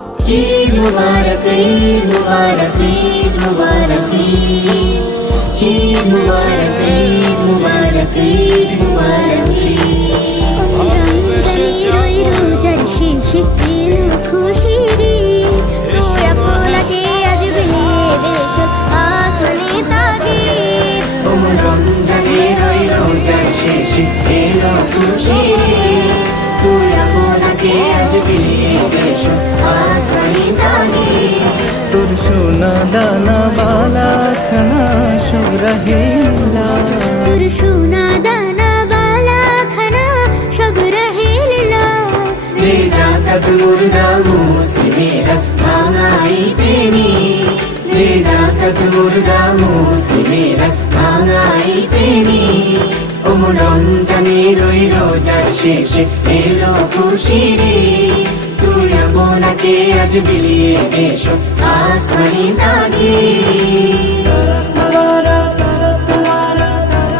ঈদ মুবারক, ঈদ মুবারক, ঈদ মুবারক, ঈদ মুবারক, ঈদ মুবারক, ঈদ মুবারক। রমজানের রোজার শেষে এলো খুশির ঈদ, তুই আপনাকে আজ বিলিয়ে দেশ আসমানে তাগিদ। রমজানের রোজার শেষে এলো খুশির ঈদ, তুই আপনাকে আজ বিলিয়ে দেশ আসমানে তাগিদ। তোর সোনা দানা বালা খানা সব রহিলা, তোর সোনা দানা বালা খানা সব রহে লীলা। দে জাকাত মুর্দা মুসলিমেরা ভাঙাইতে নি, দে জাকাত মুর্দা মুসলিমেরা ভাঙাইতে নি। রমজানের রোজার শেষে এলো খুশির ঈদ, তুই আপনাকে আজ বিলিয়ে দেশ আসমানি তাগিদ।